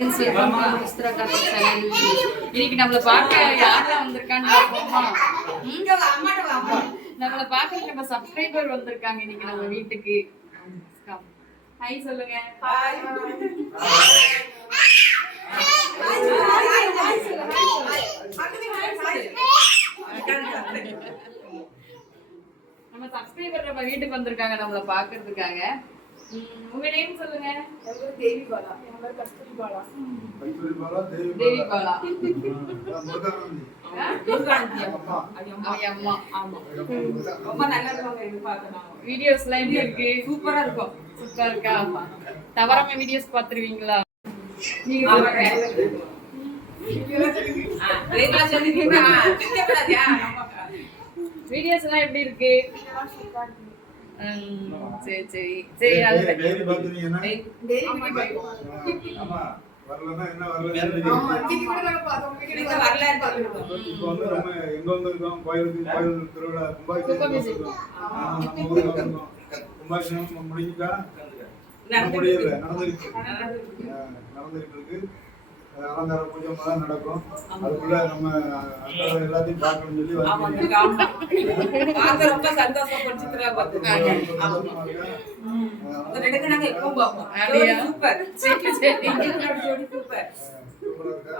இன்னைக்கு நம்மள பார்க்க யாரெல்லாம் வந்திருக்கான்னு நம்மள பார்க்க நம்ம சப்ஸ்கிரைபர் வந்திருக்காங்க இன்னைக்கு நம்ம வீட்டுக்கு. ஹாய் சொல்லுங்க. நம்ம சப்ஸ்கிரைபர் நம்ம வீட்டுக்கு வந்திருக்காங்க நம்மள பாக்குறதுக்காக. உங்க நேம் சொல்லுங்க. தேவி பாலா. என் பேர் கஸ்தூரி பாலா. கஸ்தூரி பாலா, தேவி பாலா. ரொம்ப நல்லா இருக்காங்க. இது பார்த்தோம். வீடியோஸ்லாம் எப்படி இருக்கு? சூப்பரா இருக்கும். சூப்பரா இருக்கா? தவறாம வீடியோஸ் பாத்துருவீங்களா? நீங்க வீடியோஸ் எல்லாம் எப்படி இருக்கு? சரி சரி சரி. நடந்துருக்கு. அலங்கார பூஜை தான் நடக்கும். அதுக்குள்ள நம்ம எல்லாத்தையும் பார்க்கணும்னு சொல்லி ரொம்ப சந்தோஷம்.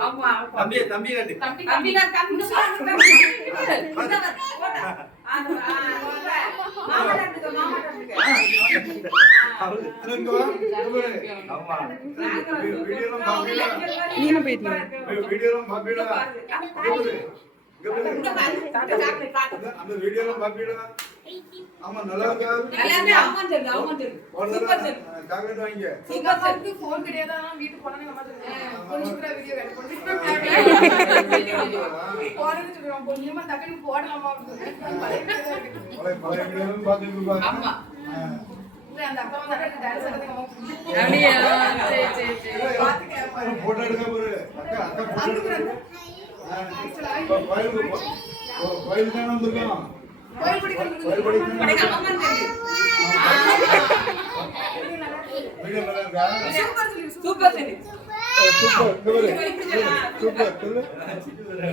ஆமா தம்பி தம்பி தம்பி ஆமா நல்லா இருக்கா? ஆமா சொல்லு ஆமா சொல்லு. சூப்பர் சொல்லு. சாக்லேட் வாங்க. சூப்பர் சொல்லு. ஃபோன் கிடையாதா? வீட்டுக்கு போறானே அம்மா சொல்லு. கொஞ்சம்ரா வீடியோ ரெக்கார்ட் பண்ணி. போறேன்னு சொல்றோம். கொஞ்சமா தக்கனி போடலாமா அப்படின்னு. பழைய வீடியோவும் பாத்துட்டு இருப்பாங்க. ஆமா. இல்ல அந்த அக்கா வந்து டான்ஸ் ஆடுறதுக்கு அவங்க அப்படியே சரி சரி சரி. பாத்து கேட்பாங்க. போட்டோ எடுக்க போற. அக்கா போட்டோ எடுக்க. கோயில் தான வந்திருக்கோம். கோயில் படிக்கணும். அம்மா சொல்லு. வீடியோ நல்லா இருக்கா? சூப்பர் சொல்லு. சூப்பர் சூப்பர் சொல்லு.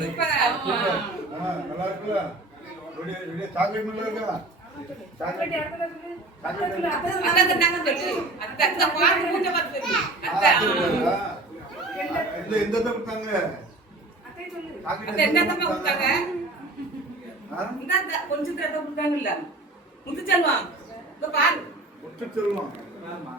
சூப்பர். நல்லா இருக்குல்ல? வீடியோ சாக்லேட் நல்லா இருக்கா? சாக்லேட் யாரத்துல சொல்லு. சாக்லேட் அத நாங்க சொல்லு. அத பாத்து மூஞ்ச பாத்து சொல்லு. எந்த தப்புங்க? அத்தை சொல்லு. சாக்லேட் என்ன தப்பா கொடுத்தாங்க? இந்த கொஞ்சம் தடவை கொடுத்தாங்க இல்ல. முத்து செல்வம். இத பாரு. முத்து செல்வம். ஆமா.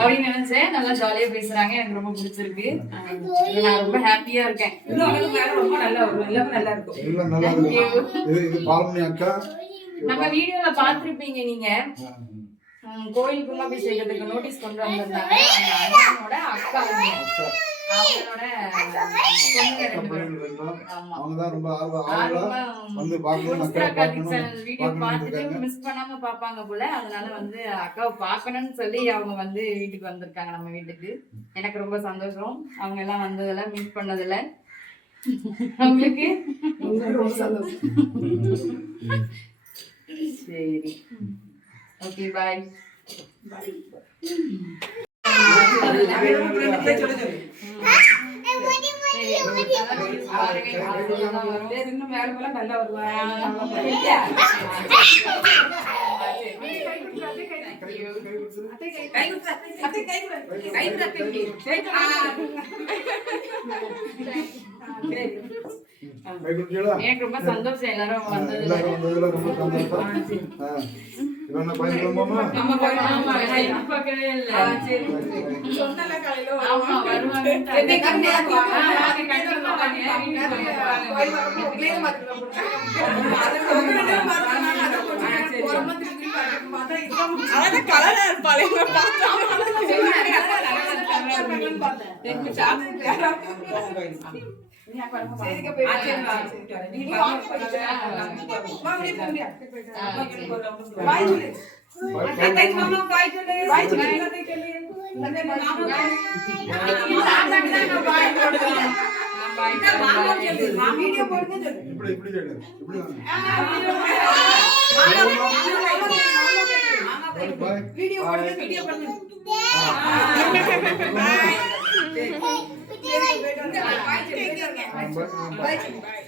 அப்படின்னு நினைச்சேன். நல்லா ஜாலியா பேசுறாங்க. எனக்கு ரொம்ப பிடிச்சிருக்கு. நான் ரொம்ப ஹாப்பியா இருக்கேன். ரொம்ப நல்லா இருக்கும். எல்லாமே நல்லா இருக்கும். நம்ம வீடியோல பாத்திருப்பீங்க நீங்க. கோயில் கும்பாபிஷேகத்துக்கு நோட்டீஸ் கொண்டு வந்திருந்தாங்க. அண்ணனோட அக்கா அவங்களோட வீடியோ பார்த்துட்டு மிஸ் பண்ணாம பாப்பாங்க போல. அதனால வந்து அக்காவை பார்க்கணும்னு சொல்லி அவங்க வந்து வீட்டுக்கு வந்திருக்காங்க நம்ம வீட்டுக்கு. எனக்கு ரொம்ப சந்தோஷம் அவங்க எல்லாம் வந்ததுல மீட் பண்ணதுல. அவங்களுக்கு ரொம்ப சந்தோஷம். சரி ஓகே பாய். இன்னும் வேற போல நல்லா வருவாங்க. எனக்கு ரொம்ப சந்தோஷம் எல்லாரும் வந்ததுல. ரொம்ப சந்தோஷம். இவன பயங்கரமா நம்ம பார்க்கவே இல்ல. சரி சொன்னல காலையில ஆமா வருவாங்க. என்ன கண்டிப்பா கோயில் வரப்போகுதே மாத்திரம் போடுறாங்க. அத கலரா இருப்பாளே பார்த்தா. அத்தைக்கு மாமா பாய் சொல்லு. பாய் சொல்லு. அத்தைக்கு சொல்லு. அத்தைக்கு மாமா பாய். பாய் போடுறேன். பாய் இந்த மாமா சொல்லு. மாமா வீடியோ போடுங்க சொல்லு. இப்படி சொல்லு. இப்படி வாங்க. பாய். வீடியோ போடுங்க, வீடியோ பண்ணுங்க. பாய் சொல்லு. பாய்.